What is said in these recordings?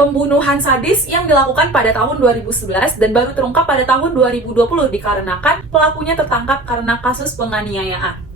Pembunuhan sadis yang dilakukan pada tahun 2011 dan baru terungkap pada tahun 2020 dikarenakan pelakunya tertangkap karena kasus penganiayaan.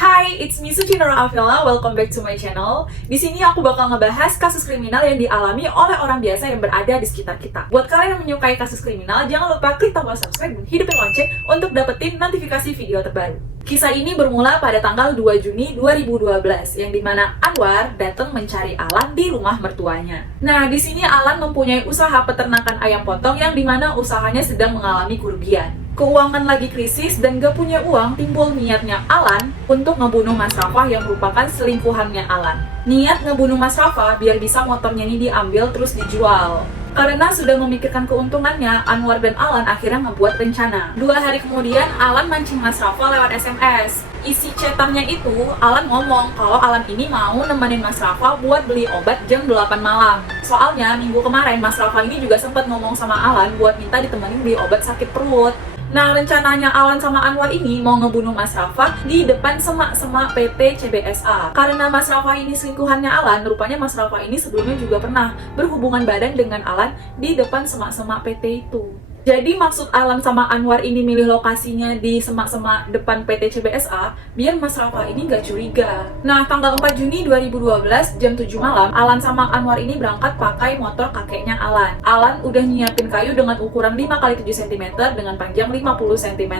Hai, it's me Suci Nurul Afila. Welcome back to my channel. Di sini aku bakal ngebahas kasus kriminal yang dialami oleh orang biasa yang berada di sekitar kita. Buat kalian yang menyukai kasus kriminal, jangan lupa klik tombol subscribe dan hidupin lonceng untuk dapetin notifikasi video terbaru. Kisah ini bermula pada tanggal 2 Juni 2012, yang dimana Anwar datang mencari Alan di rumah mertuanya. Nah, di sini Alan mempunyai usaha peternakan ayam potong yang dimana usahanya sedang mengalami kerugian. Keuangan lagi krisis dan gak punya uang, timbul niatnya Alan untuk ngebunuh Mas Rafa yang merupakan selingkuhannya Alan. Niat ngebunuh Mas Rafa biar bisa motornya ini diambil terus dijual. Karena sudah memikirkan keuntungannya, Anwar dan Alan akhirnya membuat rencana. 2 hari kemudian, Alan mancing Mas Rafa lewat SMS. Isi chatannya itu, Alan ngomong kalau Alan ini mau nemenin Mas Rafa buat beli obat jam 8 malam. Soalnya, minggu kemarin Mas Rafa ini juga sempat ngomong sama Alan buat minta ditemenin beli obat sakit perut. Nah, rencananya Alan sama Anwar ini mau ngebunuh Mas Rafa di depan semak-semak PT CBSA. Karena Mas Rafa ini selingkuhannya Alan, rupanya Mas Rafa ini sebelumnya juga pernah berhubungan badan dengan Alan di depan semak-semak PT itu. Jadi maksud Alan sama Anwar ini milih lokasinya di semak-semak depan PT CBSA biar Mas Rafa ini gak curiga. Nah, tanggal 4 Juni 2012 jam 7 malam, Alan sama Anwar ini berangkat pakai motor kakeknya Alan. Alan udah nyiapin kayu dengan ukuran 5x7 cm dengan panjang 50 cm.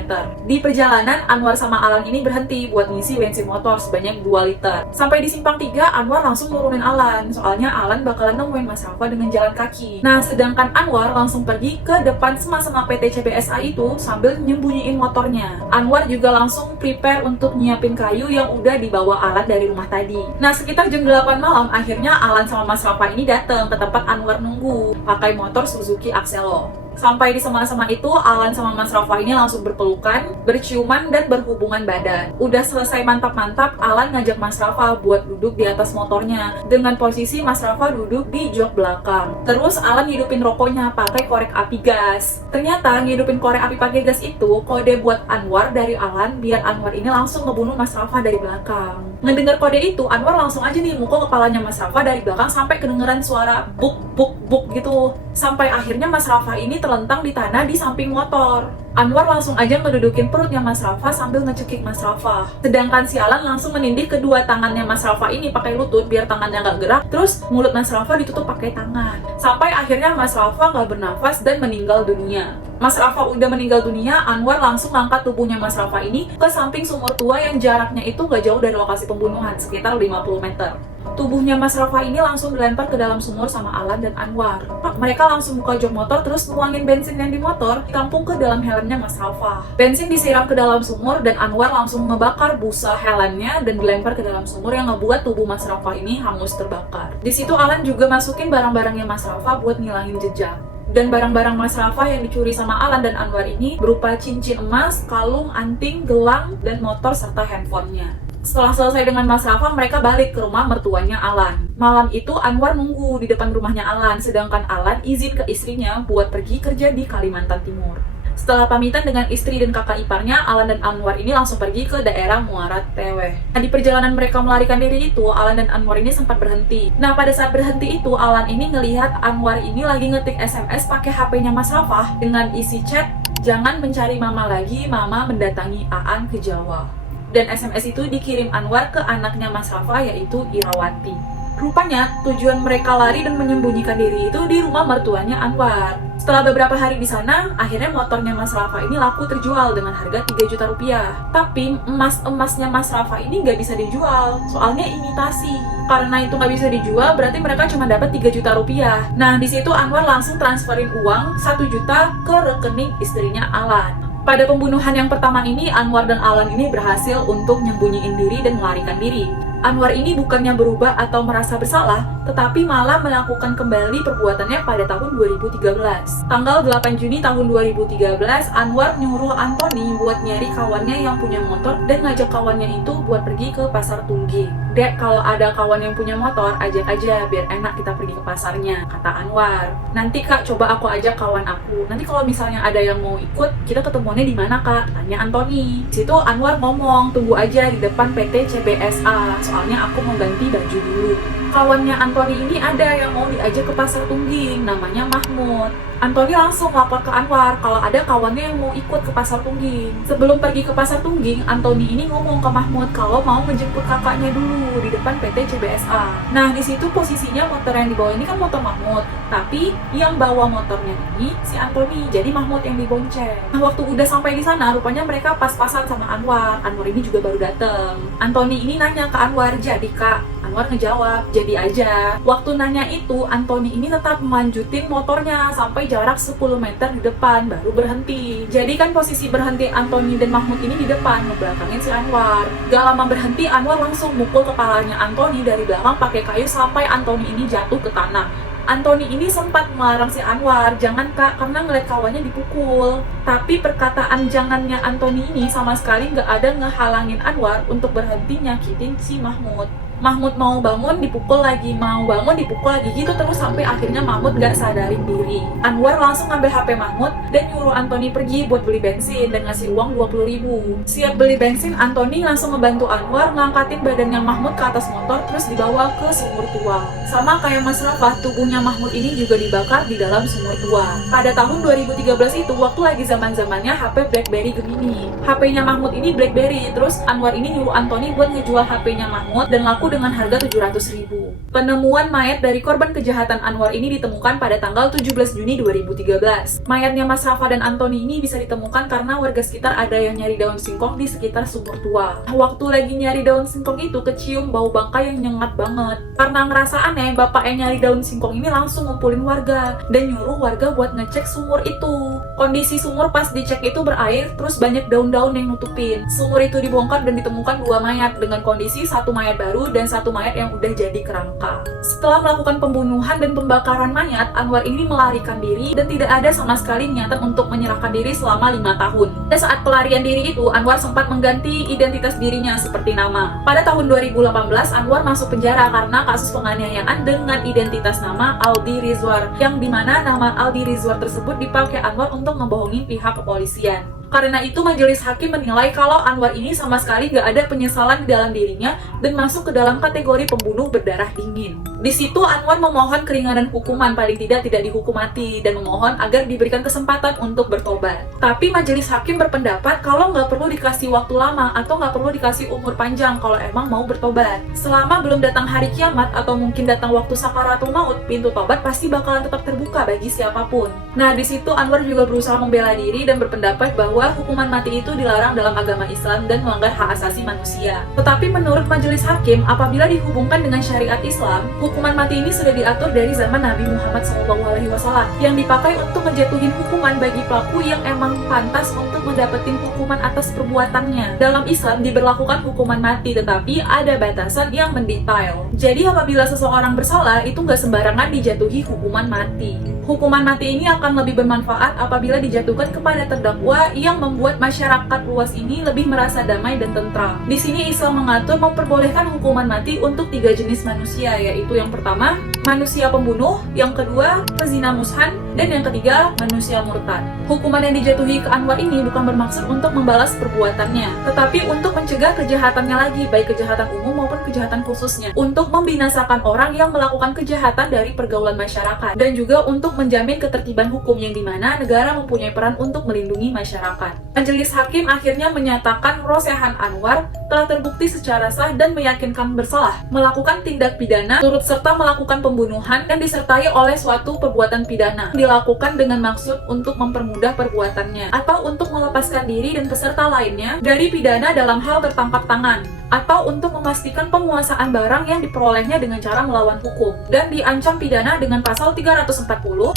Di perjalanan, Anwar sama Alan ini berhenti buat ngisi bensin motor sebanyak 2 liter. Sampai di simpang 3, Anwar langsung nurunin Alan. Soalnya Alan bakalan nemuin Mas Rafa dengan jalan kaki. Nah, sedangkan Anwar langsung pergi ke depan sama PT CBSA itu sambil nyembunyiin motornya. Anwar juga langsung prepare untuk nyiapin kayu yang udah dibawa Alan dari rumah tadi. Nah, sekitar jam 8 malam, akhirnya Alan sama Mas Rafa ini datang ke tempat Anwar nunggu pakai motor Suzuki Axelo. Sampai di semak-semak itu, Alan sama Mas Rafa ini langsung berpelukan, berciuman, dan berhubungan badan. Udah selesai mantap-mantap, Alan ngajak Mas Rafa buat duduk di atas motornya, dengan posisi Mas Rafa duduk di jok belakang. Terus Alan ngidupin rokoknya pakai korek api gas. Ternyata ngidupin korek api pakai gas itu kode buat Anwar dari Alan biar Anwar ini langsung ngebunuh Mas Rafa dari belakang. Ngedengar kode itu, Anwar langsung aja nih mukul kepalanya Mas Rafa dari belakang sampai kedengeran suara buk buk buk gitu. Sampai akhirnya Mas Rafa ini terlentang di tanah di samping motor. Anwar langsung aja ngedudukin perutnya Mas Rafa sambil ngecekik Mas Rafa. Sedangkan si Alan langsung menindih kedua tangannya Mas Rafa ini pakai lutut biar tangannya nggak gerak. Terus mulut Mas Rafa ditutup pakai tangan. Sampai akhirnya Mas Rafa nggak bernafas dan meninggal dunia. Mas Rafa udah meninggal dunia, Anwar langsung ngangkat tubuhnya Mas Rafa ini ke samping sumur tua yang jaraknya itu nggak jauh dari lokasi pembunuhan, sekitar 50 meter. Tubuhnya Mas Rafa ini langsung dilempar ke dalam sumur sama Alan dan Anwar. Mereka langsung buka jok motor terus nuangin bensin yang di motor ditampung ke dalam helmnya Mas Rafa. Bensin disiram ke dalam sumur dan Anwar langsung ngebakar busa helmnya dan dilempar ke dalam sumur yang ngebuat tubuh Mas Rafa ini hangus terbakar. Di situ Alan juga masukin barang-barangnya Mas Rafa buat ngilangin jejak. Dan barang-barang Mas Rafa yang dicuri sama Alan dan Anwar ini berupa cincin emas, kalung, anting, gelang, dan motor serta handphonenya. Setelah selesai dengan Mas Rafa, mereka balik ke rumah mertuanya Alan. Malam itu Anwar nunggu di depan rumahnya Alan, sedangkan Alan izin ke istrinya buat pergi kerja di Kalimantan Timur. Setelah pamitan dengan istri dan kakak iparnya, Alan dan Anwar ini langsung pergi ke daerah Muara Teweh. Nah, di perjalanan mereka melarikan diri itu, Alan dan Anwar ini sempat berhenti. Nah, pada saat berhenti itu, Alan ini ngelihat Anwar ini lagi ngetik SMS pakai HP-nya Mas Rafa dengan isi chat, "Jangan mencari mama lagi, mama mendatangi Aan ke Jawa." Dan SMS itu dikirim Anwar ke anaknya Mas Rafa, yaitu Irawati. Rupanya, tujuan mereka lari dan menyembunyikan diri itu di rumah mertuanya Anwar. Setelah beberapa hari di sana, akhirnya motornya Mas Rafa ini laku terjual dengan harga 3 juta rupiah. Tapi emas-emasnya Mas Rafa ini nggak bisa dijual, soalnya imitasi. Karena itu nggak bisa dijual, berarti mereka cuma dapat 3 juta rupiah. Nah, di situ Anwar langsung transferin uang 1 juta ke rekening istrinya Alan. Pada pembunuhan yang pertama ini, Anwar dan Alan ini berhasil untuk nyembunyiin diri dan melarikan diri. Anwar ini bukannya berubah atau merasa bersalah, tetapi malah melakukan kembali perbuatannya pada tahun 2013. Tanggal 8 Juni tahun 2013, Anwar nyuruh Anthony buat nyari kawannya yang punya motor dan ngajak kawannya itu buat pergi ke pasar Tungging. Dek, kalau ada kawan yang punya motor, ajak aja biar enak kita pergi ke pasarnya, kata Anwar. Nanti Kak, coba aku ajak kawan aku. Nanti kalau misalnya ada yang mau ikut, kita ketemuannya di mana Kak? Tanya Anthony. Situ Anwar ngomong, tunggu aja di depan PT CBSA, soalnya aku mau ganti baju dulu. Kawannya Anthony ini ada yang mau diajak ke pasar Tungging, namanya Mahmud. Anthony langsung lapor ke Anwar kalau ada kawannya yang mau ikut ke pasar Tungging. Sebelum pergi ke pasar Tungging, Anthony ini ngomong ke Mahmud kalau mau menjemput kakaknya dulu di depan PT CBSA. Nah, di situ posisinya motor yang dibawa ini kan motor Mahmud, tapi yang bawa motornya ini si Anthony, jadi Mahmud yang dibonceng. Nah, waktu udah sampai di sana, rupanya mereka pas-pasan sama Anwar. Anwar ini juga baru dateng. Anthony ini nanya ke Anwar, jadi Kak? Anwar ngejawab, jadi aja. Waktu nanya itu, Anthony ini tetap melanjutin motornya sampai jarak 10 meter di depan, baru berhenti. Jadi kan posisi berhenti Anthony dan Mahmud ini di depan, ngebelakangin si Anwar. Gak lama berhenti, Anwar langsung mukul kepalanya Anthony dari belakang pakai kayu sampai Anthony ini jatuh ke tanah. Anthony ini sempat melarang si Anwar, jangan Kak, karena ngeliat kawannya dipukul. Tapi perkataan jangannya Anthony ini sama sekali nggak ada ngehalangin Anwar untuk berhenti nyakitin si Mahmud. Mahmud mau bangun dipukul lagi, mau bangun dipukul lagi, gitu terus sampai akhirnya Mahmud gak sadarin diri. Anwar langsung ngambil HP Mahmud dan nyuruh Anthony pergi buat beli bensin dan ngasih uang 20.000. Siap beli bensin, Anthony langsung ngebantu Anwar ngangkatin badannya Mahmud ke atas motor terus dibawa ke sumur tua. Sama kayak Mas Rafah, tubuhnya Mahmud ini juga dibakar di dalam sumur tua. Pada tahun 2013 itu, waktu lagi zaman-zamannya HP BlackBerry Gemini. HP-nya Mahmud ini BlackBerry, terus Anwar ini nyuruh Anthony buat ngejual HP-nya Mahmud dan laku dengan harga 700.000. Penemuan mayat dari korban kejahatan Anwar ini ditemukan pada tanggal 17 Juni 2013. Mayatnya Mas Rafa dan Anthony ini bisa ditemukan karena warga sekitar ada yang nyari daun singkong di sekitar sumur tua. Waktu lagi nyari daun singkong itu, kecium bau bangkai yang nyengat banget. Karena ngerasa aneh, bapak yang nyari daun singkong ini langsung ngumpulin warga dan nyuruh warga buat ngecek sumur itu. Kondisi sumur pas dicek itu berair, terus banyak daun-daun yang nutupin. Sumur itu dibongkar dan ditemukan 2 mayat dengan kondisi 1 mayat baru dan 1 mayat yang udah jadi kerangka. Setelah melakukan pembunuhan dan pembakaran mayat, Anwar ini melarikan diri dan tidak ada sama sekali niatan untuk menyerahkan diri selama 5 tahun. Dan saat pelarian diri itu, Anwar sempat mengganti identitas dirinya seperti nama. Pada tahun 2018, Anwar masuk penjara karena kasus penganiayaan dengan identitas nama Aldi Rizwar, yang dimana nama Aldi Rizwar tersebut dipakai Anwar untuk membohongi pihak kepolisian. Karena itu, majelis hakim menilai kalau Anwar ini sama sekali gak ada penyesalan di dalam dirinya dan masuk ke dalam kategori pembunuh berdarah dingin. Di situ Anwar memohon keringanan hukuman, paling tidak dihukum mati, dan memohon agar diberikan kesempatan untuk bertobat. Tapi majelis hakim berpendapat kalau nggak perlu dikasih waktu lama atau nggak perlu dikasih umur panjang kalau emang mau bertobat. Selama belum datang hari kiamat atau mungkin datang waktu sakaratul maut, pintu tobat pasti bakalan tetap terbuka bagi siapapun. Nah, di situ Anwar juga berusaha membela diri dan berpendapat bahwa hukuman mati itu dilarang dalam agama Islam dan melanggar hak asasi manusia. Tetapi menurut majelis hakim, apabila dihubungkan dengan syariat Islam, hukuman mati ini sudah diatur dari zaman Nabi Muhammad SAW yang dipakai untuk ngejatuhin hukuman bagi pelaku yang emang pantas untuk mendapatkan hukuman atas perbuatannya. Dalam Islam diberlakukan hukuman mati, tetapi ada batasan yang mendetail. Jadi apabila seseorang bersalah, itu nggak sembarangan dijatuhi hukuman mati. Hukuman mati ini akan lebih bermanfaat apabila dijatuhkan kepada terdakwa yang membuat masyarakat luas ini lebih merasa damai dan tentram. Di sini Islam mengatur memperbolehkan hukuman mati untuk 3 jenis manusia, yaitu yang pertama, manusia pembunuh, yang kedua, pezina mushan, dan yang ketiga, manusia murtad. Hukuman yang dijatuhi ke Anwar ini bukan bermaksud untuk membalas perbuatannya, tetapi untuk mencegah kejahatannya lagi, baik kejahatan umum maupun kejahatan khususnya, untuk membinasakan orang yang melakukan kejahatan dari pergaulan masyarakat, dan juga untuk menjamin ketertiban hukum yang dimana negara mempunyai peran untuk melindungi masyarakat. Majelis hakim akhirnya menyatakan Rosehan Anwar telah terbukti secara sah dan meyakinkan bersalah melakukan tindak pidana turut serta melakukan pembunuhan dan disertai oleh suatu perbuatan pidana dilakukan dengan maksud untuk mempermudah perbuatannya atau untuk melepaskan diri dan peserta lainnya dari pidana dalam hal tertangkap tangan atau untuk memastikan penguasaan barang yang diperolehnya dengan cara melawan hukum dan diancam pidana dengan pasal 340,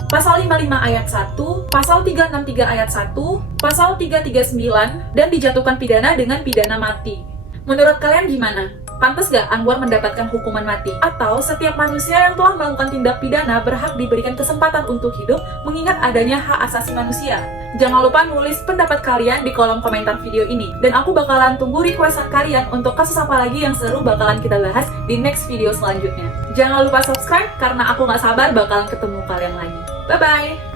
pasal 55 ayat 1, pasal 363 ayat 1, pasal 339 dan dijatuhkan pidana dengan pidana mati. Menurut kalian gimana? Pantas gak Anwar mendapatkan hukuman mati? Atau setiap manusia yang telah melakukan tindak pidana berhak diberikan kesempatan untuk hidup mengingat adanya hak asasi manusia? Jangan lupa nulis pendapat kalian di kolom komentar video ini. Dan aku bakalan tunggu requestan kalian untuk kasus apa lagi yang seru bakalan kita bahas di next video selanjutnya. Jangan lupa subscribe karena aku gak sabar bakalan ketemu kalian lagi. Bye-bye!